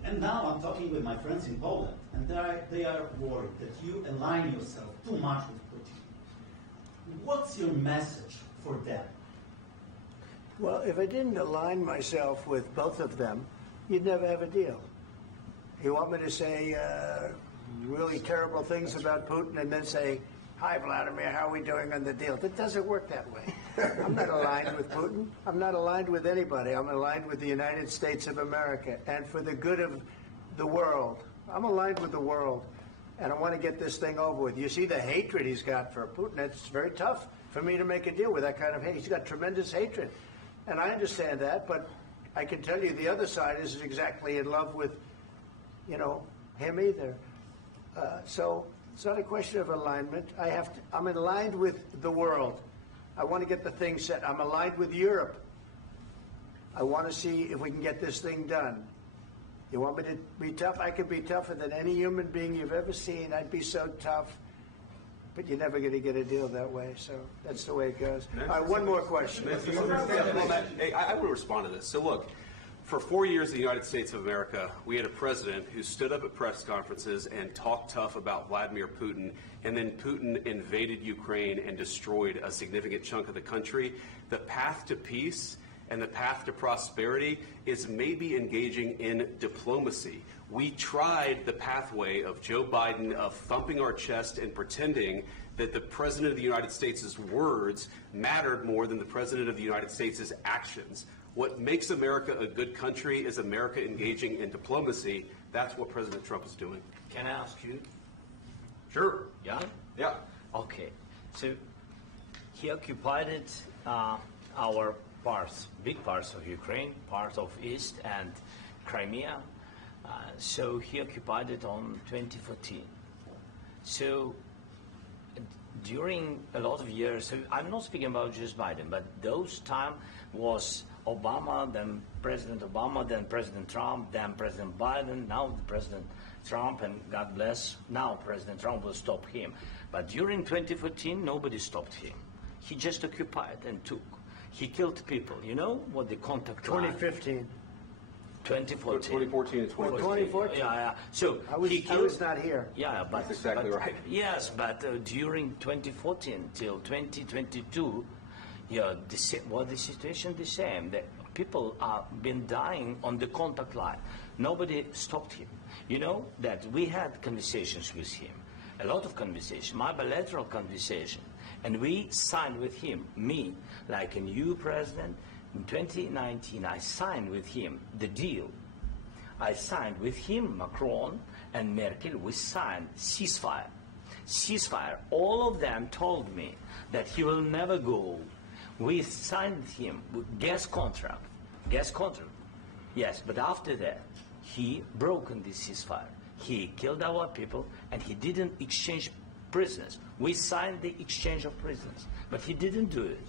And now I'm talking with my friends in Poland, and they are worried that you align yourself too much with Putin. What's your message for them? Well, if I didn't align myself with both of them, you'd never have a deal. You want me to say really terrible things about Putin and then say, "Hi, Vladimir, how are we doing on the deal?" That doesn't work that way. I'm not aligned with Putin. I'm not aligned with anybody. I'm aligned with the United States of America. And for the good of the world, I'm aligned with the world. And I want to get this thing over with. You see the hatred he's got for Putin. It's very tough for me to make a deal with that kind of hate. He's got tremendous hatred. And I understand that, but I can tell you the other side isn't exactly in love with, him either. So it's not a question of alignment. I'm aligned with the world. I want to get the thing set. I'm aligned with Europe. I want to see if we can get this thing done. You want me to be tough? I could be tougher than any human being you've ever seen. I'd be so tough. But you're never going to get a deal that way. So that's the way it goes. All right, one more question. Hey, I want to respond to this. So look, for 4 years in the United States of America, we had a president who stood up at press conferences and talked tough about Vladimir Putin, and then Putin invaded Ukraine and destroyed a significant chunk of the country. The path to peace and the path to prosperity is maybe engaging in diplomacy. We tried the pathway of Joe Biden of thumping our chest and pretending that the President of the United States' words mattered more than the President of the United States' actions. What makes America a good country is America engaging in diplomacy. That's what President Trump is doing. Can I ask you? Sure. Yeah? Yeah. Okay. So he occupied our parts, big parts of Ukraine, part of East and Crimea. So he occupied it on 2014. So during a lot of years, so I'm not speaking about just Biden, but those time was Obama, then President Obama, then President Trump, then President Biden, now President Trump, and God bless, now President Trump will stop him. But during 2014, nobody stopped him. He just occupied and took. He killed people. You know what the contact 2015. 2014 and 2015. 2014. Yeah. So I was not here. Yeah, but that's exactly right. Yes, but during 2014 till 2022, the situation the same. The people are been dying on the contact line. Nobody stopped him. You know that we had conversations with him, a lot of conversation, my bilateral conversation, and we signed with him, me, like a new president. In 2019, I signed with him the deal. I signed with him, Macron and Merkel, we signed ceasefire. Ceasefire. All of them told me that he will never go. We signed with him with gas contract. Gas contract. Yes, but after that, he broken this ceasefire. He killed our people and he didn't exchange prisoners. We signed the exchange of prisoners, but he didn't do it.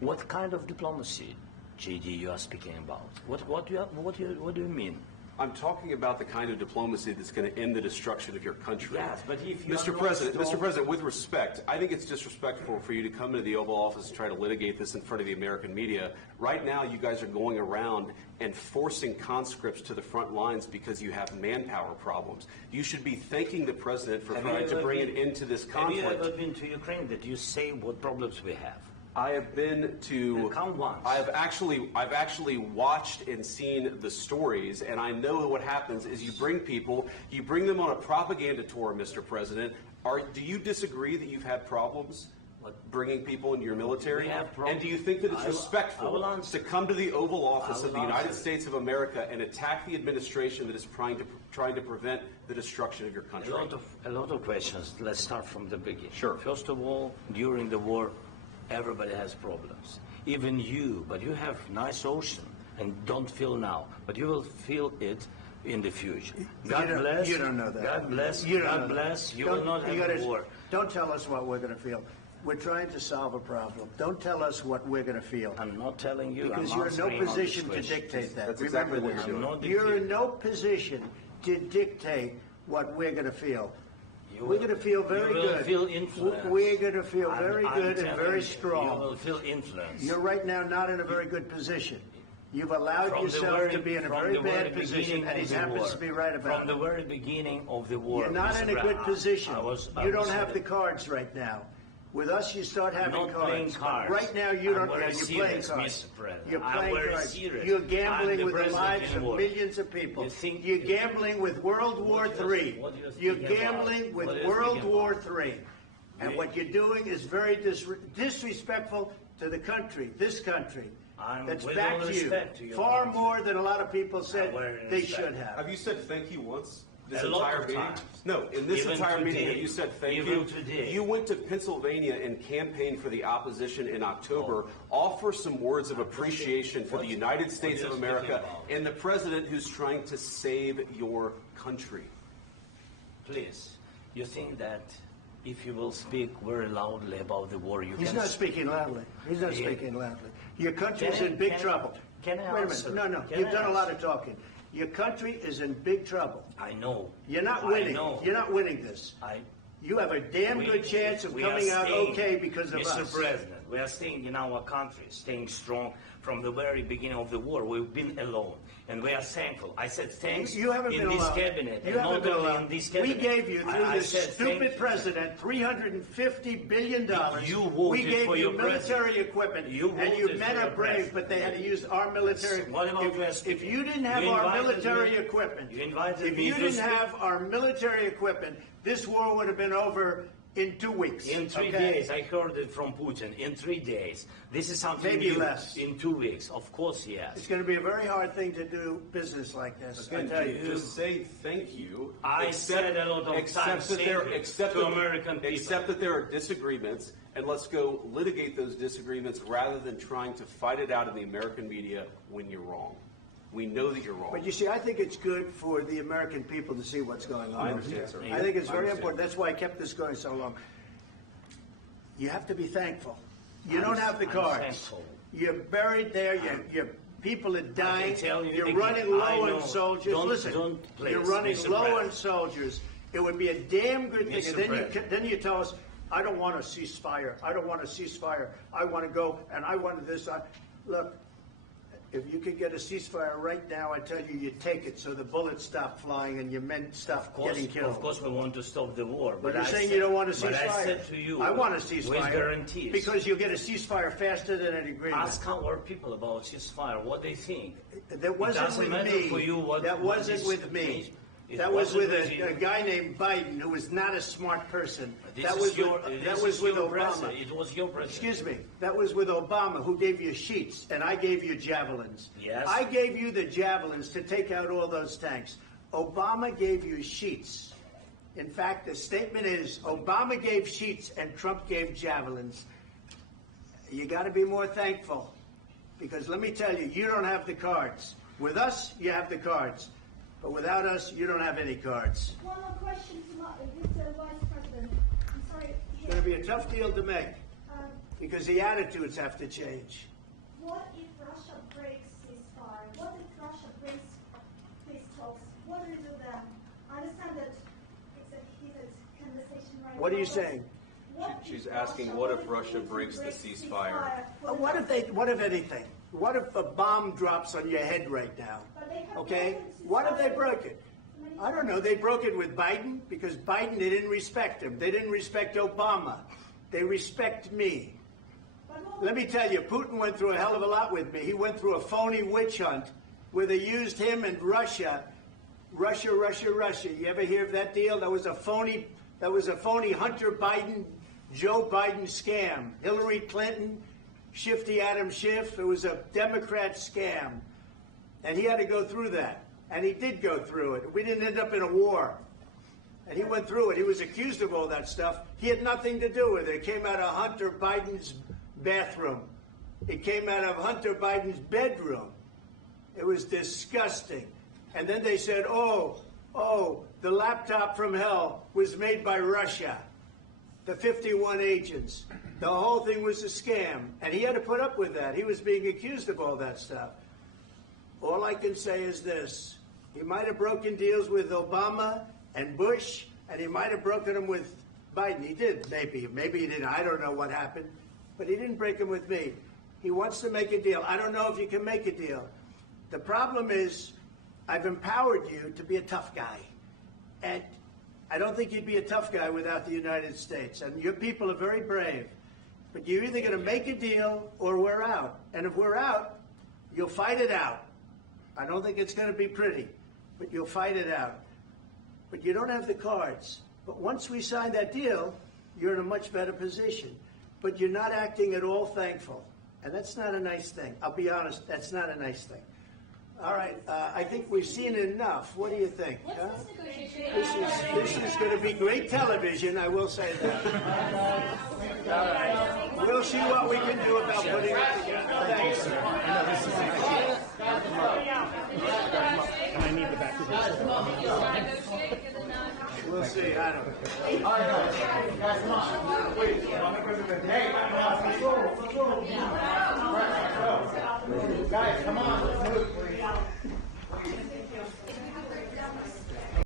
What kind of diplomacy, JD, you are speaking about? What do you mean? I'm talking about the kind of diplomacy that's going to end the destruction of your country. Yes, but if you Mr. President, with respect, I think it's disrespectful for you to come into the Oval Office and try to litigate this in front of the American media. Right now, you guys are going around and forcing conscripts to the front lines because you have manpower problems. You should be thanking the President for trying to bring an end to this conflict. Have you ever been to Ukraine that you say what problems we have? I have been to. Count once. I've actually watched and seen the stories, and I know what happens is you bring them on a propaganda tour, Mr. President. Do you disagree that you've had problems bringing people into your military? We have problems. And do you think that it's respectful to come to the Oval Office of the United States of America and attack the administration that is trying to prevent the destruction of your country? A lot of questions. Let's start from the beginning. Sure. First of all, during the war, everybody has problems. Even you, but you have nice ocean and don't feel now, but you will feel it in the future. God bless. You don't know that. God bless. God bless. You will not have a war. Don't tell us what we're going to feel. We're trying to solve a problem. Don't tell us what we're going to feel. I'm not telling you. Because you're in no position to dictate that. That's exactly what you're doing. You're in no position to dictate what we're going to feel. We're going to feel very good. You will feel influence. We're going to feel very good and very strong. You will feel influence. You're right now not in a very good position. You've allowed yourself to be in a very bad position, and he happens to be right about From the very beginning of the war. You're not in a good position. I You don't was have the cards right now. With us, you start having not playing cards. Right now, you don't. I'm very You're serious, playing cards. Mr. President. You're I'm playing very cards. serious. You're I'm gambling the with the president lives in of war. millions of people. You think- You're gambling with World War III. what you're You're speaking gambling about? with What you're World speaking War about? III. And what you're doing is very disrespectful to the country, this country. I'm That's with back all to you. respect to your Far country. more than a lot of people said very they respect. should have. Have you said thank you once? This A lot entire of meeting? times. No, in this Even entire meeting, today. have you said thank Even you? today. You went to Pennsylvania and campaigned for the opposition in October. Offer some words of appreciation for the United States of you're America speaking about. and the president who's trying to save your country. Please, you think that if you will speak very loudly about the war, you He's can... not speaking loudly. He's not Yeah. speaking loudly. Your country's Can I- in big can I- trouble. can I Wait a answer? minute. No. Can You've I done a lot answer? of talking. Your country is in big trouble. I know. You're not I winning. know. You're not winning this. You have a damn good chance of we are coming out staying- okay because of Mr. us. President, we are staying in our country, staying strong from the very beginning of the war. We've been alone, and we are thankful. I said thanks You haven't in been this alone. cabinet, You and haven't not been only alone. in this We cabinet. gave you, through I this said thank stupid you. president, $350 billion. You We voted gave for you your military president. equipment, You and you voted men for are your brave, president. but they had to use our military. What about your If speaking? you didn't have You our invited military me- equipment, you invited if me you to didn't speak. have our military equipment, this war would have been over in 2 weeks. In 3 okay? days, I heard it from Putin. In 3 days, this is something Maybe new. less. In 2 weeks, of course, yes. It's going to be a very hard thing to do business like this. I Again, tell you. just say thank you. I said a lot of except times that there, thank you except to that- American people. Except that there are disagreements, and let's go litigate those disagreements rather than trying to fight it out in the American media when you're wrong. We know that you're wrong. But you see, I think it's good for the American people to see what's going on. I understand, sir. I think it's I very understand. important. That's why I kept this going so long. You have to be thankful. You don't have the I'm cards. thankful. You're buried there. Your people are dying. tell you You're again, running I low know. on soldiers. Don't- Listen, don't please, you're running Mr. low on President. soldiers. It would be a damn good thing. Mr. And then President. then you tell us, I don't want a ceasefire. I don't want a ceasefire. I want to go and I want this. Look, if you could get a ceasefire right now, I tell you, you take it so the bullets stop flying and your men stop getting killed. Of course, we want to stop the war. But you're I saying said- you don't want a ceasefire. But I said to you, I want a ceasefire. with guarantees. Because you'll get a ceasefire faster than an agreement. Ask our people about ceasefire, what they think. That wasn't doesn't with matter me. for you what- that what wasn't is- with me. It That was wasn't with with you. a guy named Biden, who was not a smart person. This That is was your, with, this that was is with your Obama. president. It was your president. Excuse me. That was with Obama, who gave you sheets, and I gave you javelins. Yes. I gave you the javelins to take out all those tanks. Obama gave you sheets. In fact, the statement is Obama gave sheets and Trump gave javelins. You got to be more thankful, because let me tell you, you don't have the cards. With us, you have the cards. But without us, you don't have any cards. One more question to Mr. Vice President. I'm sorry. It's going to be a tough deal to make, Um, because the attitudes have to change. what if Russia breaks ceasefire? What if Russia breaks peace talks? What do we do then? I understand that it's a heated conversation right now. What are you but saying? what She's if asking, what if Russia Putin breaks the breaks ceasefire? for What the- if anything? What if a bomb drops on your head right now? But they have Okay? broken What if they ceasefire broke it? many I don't know. times. They broke it with Biden because Biden, they didn't respect him. They didn't respect Obama. They respect me. But what Let me tell you, Putin went through a hell of a lot with me. He went through a phony witch hunt where they used him and Russia. Russia. You ever hear of that deal? That was a phony Hunter Biden, Joe Biden scam. Hillary Clinton, Shifty Adam Schiff. It was a Democrat scam. And he had to go through that. And he did go through it. We didn't end up in a war. And he went through it. He was accused of all that stuff. He had nothing to do with it. It came out of Hunter Biden's bathroom. It came out of Hunter Biden's bedroom. It was disgusting. And then they said, oh, the laptop from hell was made by Russia. The 51 agents. The whole thing was a scam. And he had to put up with that. He was being accused of all that stuff. All I can say is this. He might have broken deals with Obama and Bush, and he might have broken them with Biden. He did, maybe. Maybe he didn't. I don't know what happened. But he didn't break them with me. He wants to make a deal. I don't know if you can make a deal. The problem is I've empowered you to be a tough guy. And I don't think you'd be a tough guy without the United States. And your people are very brave. But you're either going to make a deal or we're out. And if we're out, you'll fight it out. I don't think it's going to be pretty, but you'll fight it out. But you don't have the cards. But once we sign that deal, you're in a much better position. But you're not acting at all thankful. And that's not a nice thing. I'll be honest, that's not a nice thing. All right, I think we've seen enough. What do you think? Huh? This is going to be great television, I will say that. All right. We'll see what we can do about putting it together. Thanks. And I need the back of this. We'll see. I don't know. All right, guys, come on. Wait, hey, let's go. Guys, come on. Let's move.